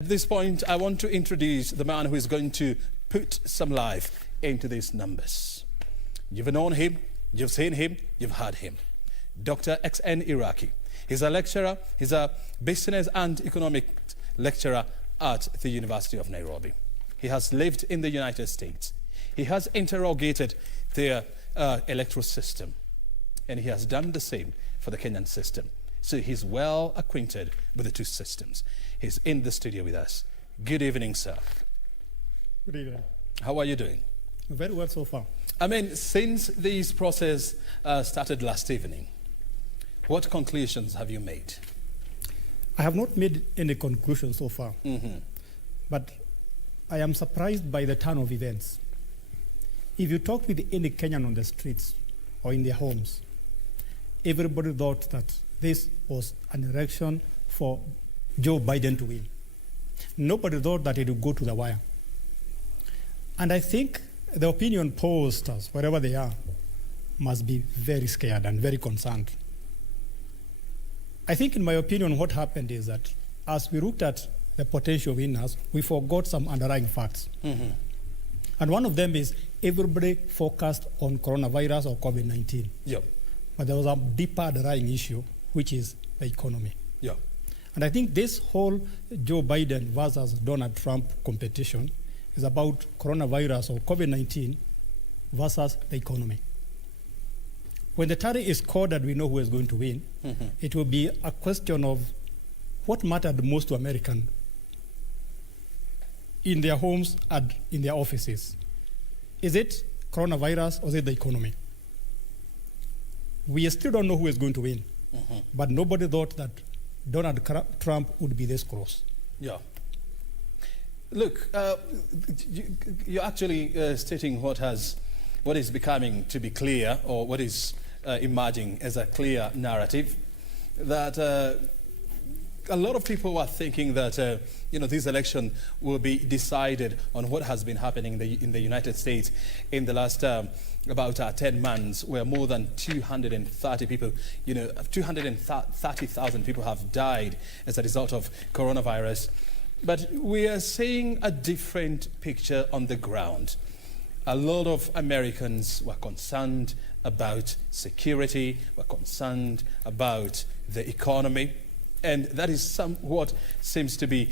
At this point, I want to introduce the man who is going to put some life into these numbers. You've known him, you've seen him, you've heard him. Dr. XN Iraqi. He's a lecturer, he's a business and economic lecturer at the University of Nairobi. He has lived in the United States. He has interrogated their electoral system, and he has done the same for the Kenyan system. So he's well acquainted with the two systems. He's in the studio with us. Good evening, sir. Good evening. How are you doing? Very well so far. I mean, since this process started last evening, what conclusions have you made? I have not made any conclusion so far, but I am surprised by the turn of events. If you talk with any Kenyan on the streets or in their homes, everybody thought that this was an election for Joe Biden to win. Nobody thought that it would go to the wire. And I think the opinion pollsters, wherever they are, must be very scared and very concerned. I think, in my opinion, what happened is that as we looked at the potential winners, we forgot some underlying facts. And one of them is everybody focused on coronavirus or COVID-19. Yep. But there was a deeper underlying issue, which is the economy. Yeah. And I think this whole Joe Biden versus Donald Trump competition is about coronavirus or COVID-19 versus the economy. When the tally is called and we know who is going to win, it will be a question of what mattered most to Americans in their homes and in their offices. Is it coronavirus or is it the economy? We still don't know who is going to win, but nobody thought that Donald Trump would be this close. Yeah. Look, you're actually stating what is becoming to be clear, or what is emerging as a clear narrative, that a lot of people are thinking that this election will be decided on what has been happening in the United States in the last about 10 months, where more than 230 people, 230,000 people have died as a result of coronavirus. But we are seeing a different picture on the ground. A lot of Americans were concerned about security, were concerned about the economy, and that is somewhat seems to be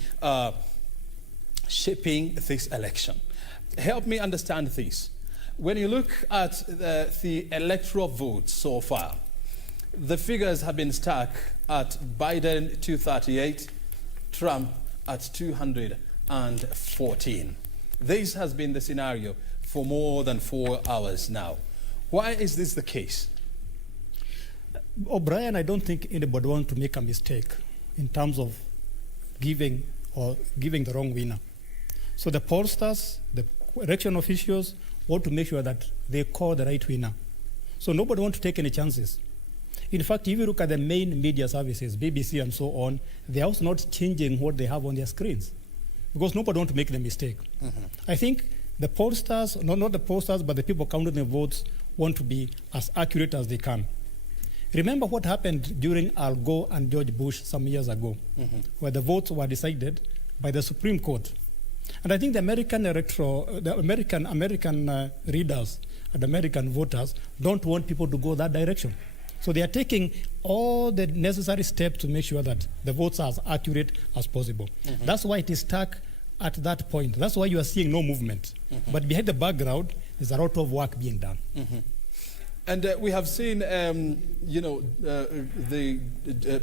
shaping this election. Help me understand this. When you look at the electoral votes so far, the figures have been stuck at Biden 238, Trump at 214. This has been the scenario for more than 4 hours now. Why is this the case? O'Brien, I don't think anybody wants to make a mistake in terms of giving the wrong winner. So the pollsters, the election officials want to make sure that they call the right winner. So nobody wants to take any chances. In fact, if you look at the main media services, BBC and so on, they're also not changing what they have on their screens because nobody wants to make the mistake. I think the pollsters, not the pollsters, but the people counting the votes want to be as accurate as they can. Remember what happened during Al Gore and George Bush some years ago, where the votes were decided by the Supreme Court. And I think the American readers and American voters don't want people to go that direction. So they are taking all the necessary steps to make sure that the votes are as accurate as possible. That's why it is stuck at that point. That's why you are seeing no movement. But behind the background, there's a lot of work being done. And we have seen, the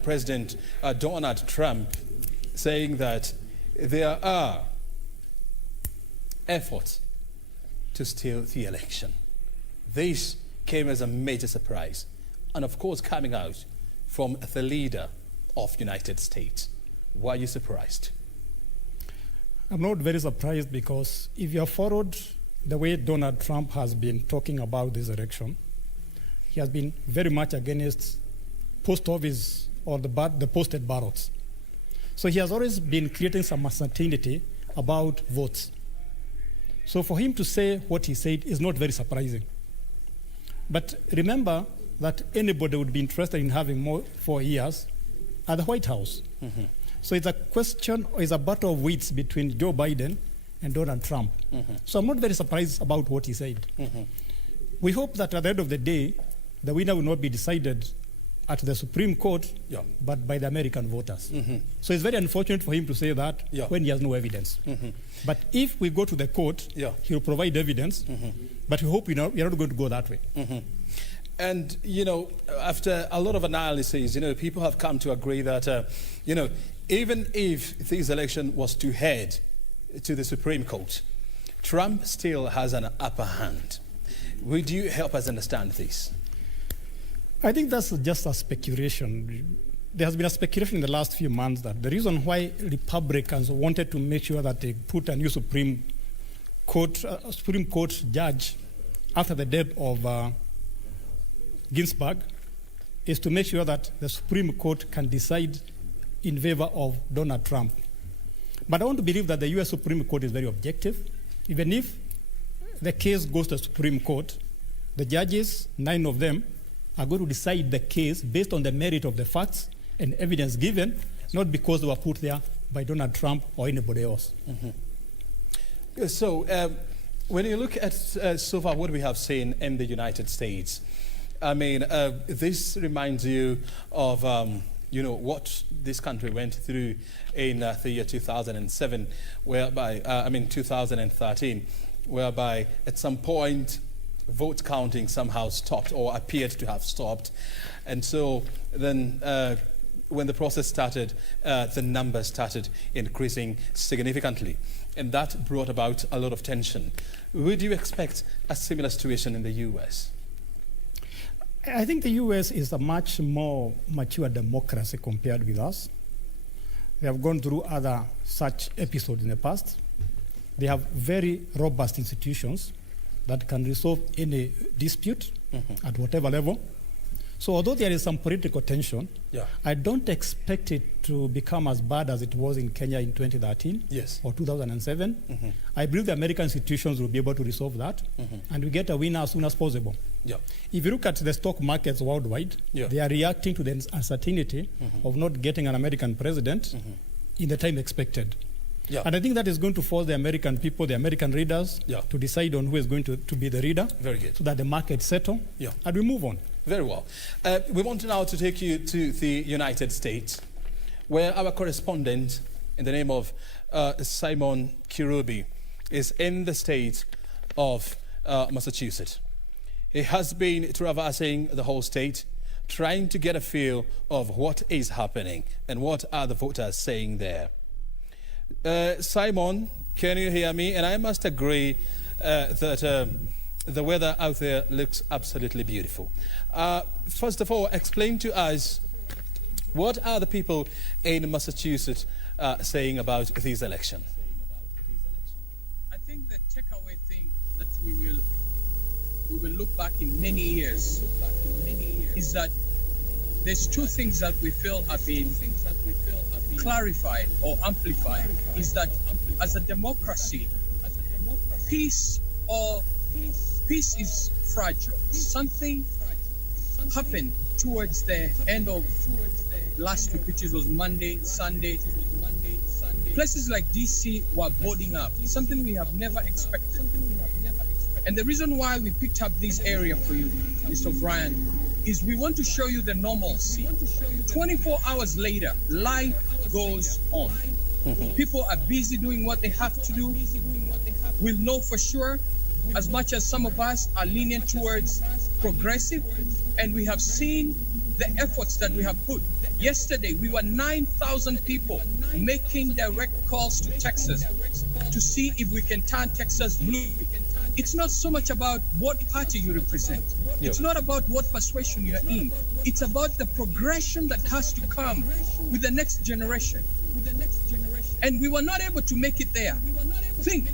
President Donald Trump saying that there are efforts to steal the election. This came as a major surprise, and of course coming out from the leader of United States. Why are you surprised? I'm not very surprised because if you have followed the way Donald Trump has been talking about this election, he has been very much against post office or the posted ballots. So he has always been creating some uncertainty about votes. So for him to say what he said is not very surprising. But remember that anybody would be interested in having more 4 years at the White House. So it's a question, or it's a battle of wits between Joe Biden and Donald Trump. So I'm not very surprised about what he said. We hope that at the end of the day, the winner will not be decided at the Supreme Court, but by the American voters. So it's very unfortunate for him to say that when he has no evidence. But if we go to the court, he will provide evidence, but we hope we are not going to go that way. And, after a lot of analysis, people have come to agree that, even if this election was to head to the Supreme Court, Trump still has an upper hand. Would you help us understand this? I think that's just a speculation. There has been a speculation in the last few months that the reason why Republicans wanted to make sure that they put a new Supreme Court judge after the death of Ginsburg is to make sure that the Supreme Court can decide in favor of Donald Trump. But I want to believe that the U.S. Supreme Court is very objective. Even if the case goes to the Supreme Court, the judges, 9 of them, are going to decide the case based on the merit of the facts and evidence given, not because they were put there by Donald Trump or anybody else. So when you look at so far what we have seen in the United States, I mean, this reminds you of what this country went through in the year 2007, whereby 2013, whereby at some point vote counting somehow stopped or appeared to have stopped. And so then when the process started, the numbers started increasing significantly. And that brought about a lot of tension. Would you expect a similar situation in the U.S.? I think the U.S. is a much more mature democracy compared with us. They have gone through other such episodes in the past. They have very robust institutions that can resolve any dispute at whatever level. So although there is some political tension, I don't expect it to become as bad as it was in Kenya in 2013 or 2007. I believe the American institutions will be able to resolve that, and we get a winner as soon as possible. If you look at the stock markets worldwide, they are reacting to the uncertainty of not getting an American president in the time expected. And I think that is going to force the American people, the American readers, to decide on who is going to be the reader. Very good. So that the markets settle and we move on. Very well. We want now to take you to the United States, where our correspondent in the name of Simon Kirubi is in the state of Massachusetts. He has been traversing the whole state, trying to get a feel of what is happening and what are the voters saying there. Simon, can you hear me? And I must agree that the weather out there looks absolutely beautiful. First of all, explain to us, what are the people in Massachusetts saying about this election? I think the takeaway thing that we will look back in many years is that there's two things that we feel have been clarified or amplified, is that as a democracy, peace is fragile. Something happened towards the end of last week, which was Monday, Sunday. Places like DC were boarding up, something we have never expected. And the reason why we picked up this area for you, Mr. Brian, is we want to show you the normalcy. 24 hours later, life goes on. People are busy doing what they have to do. We'll know for sure, as much as some of us are lenient towards progressive, and we have seen the efforts that we have put. Yesterday, we were 9,000 people making direct calls to Texas to see if we can turn Texas blue. It's not so much about what party you represent. It's not about what persuasion you're in. It's about the progression that has to come with the next generation. And we were not able to make it there.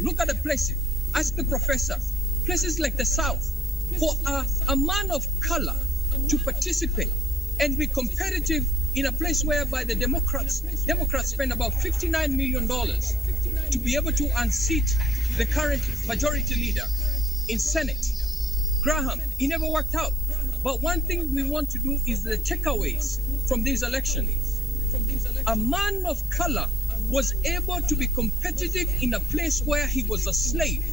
Look at the places. Ask the professor. Places like the South, for a man of color to participate and be competitive in a place whereby the Democrats spend about $59 million to be able to unseat the current majority leader in Senate. Graham, he never worked out. But one thing we want to do is the takeaways from these elections. a man of color was able to be competitive in a place where he was a slave.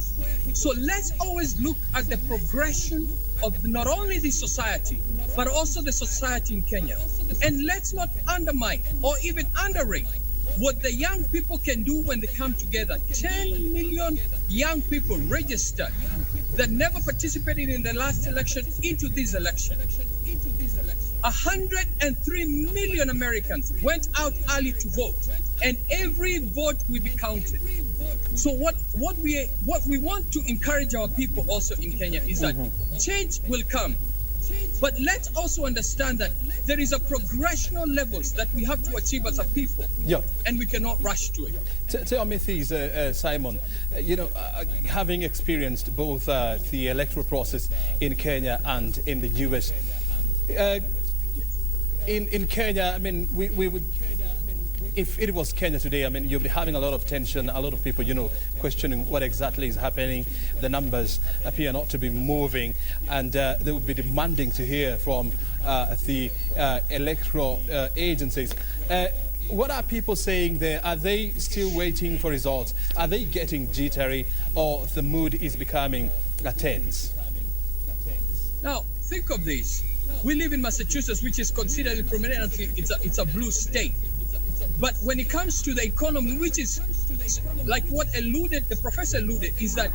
So let's always look at the progression of not only the society, but also the society in Kenya. And let's not undermine or even underrate what the young people can do when they come together. 10 million young people registered that never participated in the last election into this election. 103 million Americans went out early to vote, and every vote will be counted. So what we want to encourage our people also in Kenya is that change will come. But let's also understand that there is a progression of levels that we have to achieve as a people, and we cannot rush to it. Tell me this, Simon, having experienced both the electoral process in Kenya and in the US, in Kenya, I mean, we would, if it was Kenya today, I mean, you'd be having a lot of tension, a lot of people, questioning what exactly is happening. The numbers appear not to be moving, and they would be demanding to hear from the electoral agencies. What are people saying there? Are they still waiting for results? Are they getting jittery, or the mood is becoming tense? Now, think of this. We live in Massachusetts, which is considered prominently, it's a blue state. But when it comes to the economy, which is like what the professor alluded, is that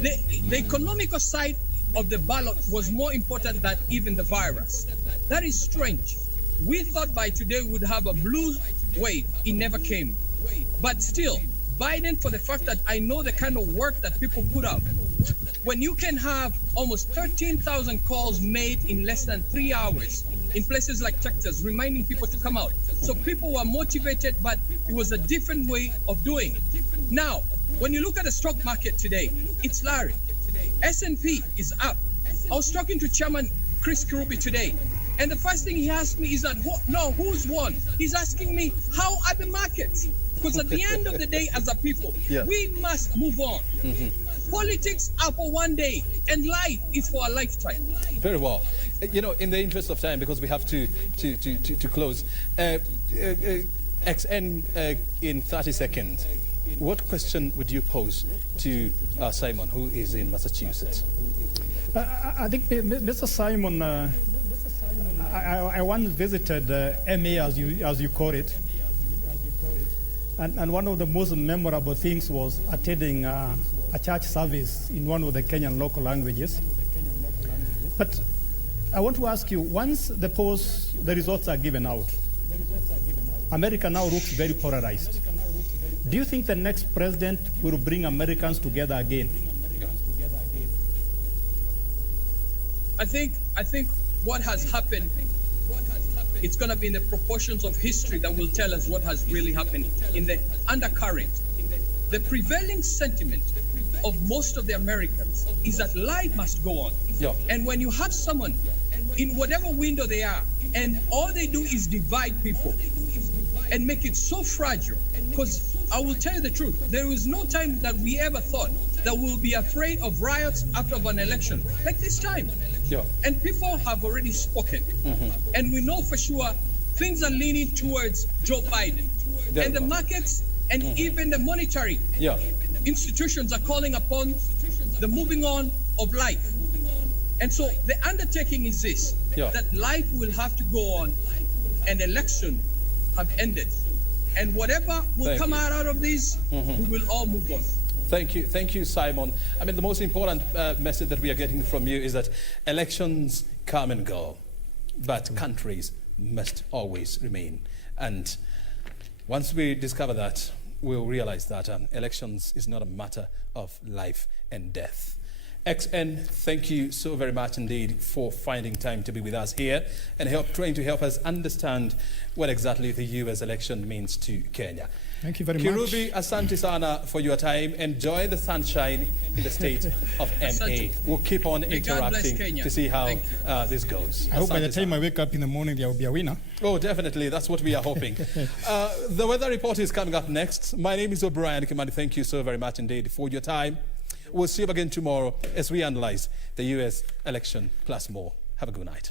the economical side of the ballot was more important than even the virus. That is strange. We thought by today we would have a blue wave. It never came. But still, Biden, for the fact that I know the kind of work that people put out, when you can have almost 13,000 calls made in less than 3 hours in places like Texas, reminding people to come out. So people were motivated, but it was a different way of doing it. Now, when you look at the stock market today, it's Larry. S&P is up. I was talking to Chairman Chris Kirubi today, and the first thing he asked me is that, who's won? He's asking me, how are the markets? Because at the end of the day, as a people, we must move on. Politics are for one day, and life is for a lifetime. Very well. In the interest of time, because we have to close, XN, in 30 seconds, what question would you pose to Simon, who is in Massachusetts? I think, Mr. Simon, I once visited MA, as you call it, and one of the most memorable things was attending a church service in one of the Kenyan local languages. But I want to ask you, once the results are given out, America now looks very polarized. Do you think the next president will bring Americans together again? I think what has happened, it's going to be in the proportions of history that will tell us what has really happened in the undercurrent. The prevailing sentiment of most of the Americans is that life must go on. And when you have someone in whatever window they are, and all they do is divide people and make it so fragile, because I will tell you the truth, there was no time that we ever thought that we'll be afraid of riots after an election like this time. And people have already spoken. And we know for sure things are leaning towards Joe Biden. And the markets and even the monetary institutions are calling upon the moving on of life. And so the undertaking is this, that life will have to go on, and election have ended. And whatever will come out of this, we will all move on. Thank you, Simon. I mean, the most important message that we are getting from you is that elections come and go, but countries must always remain. And once we discover that, we'll realize that elections is not a matter of life and death. XN, thank you so very much indeed for finding time to be with us here and trying to help us understand what exactly the US election means to Kenya. Thank you very much. Kirubi, asante sana for your time. Enjoy the sunshine in the state of MA. We'll keep on interacting to see how this goes. I hope by the time I wake up in the morning, there will be a winner. Oh, definitely. That's what we are hoping. The weather report is coming up next. My name is O'Brien Kimani. Thank you so very much indeed for your time. We'll see you again tomorrow as we analyze the US election plus more. Have a good night.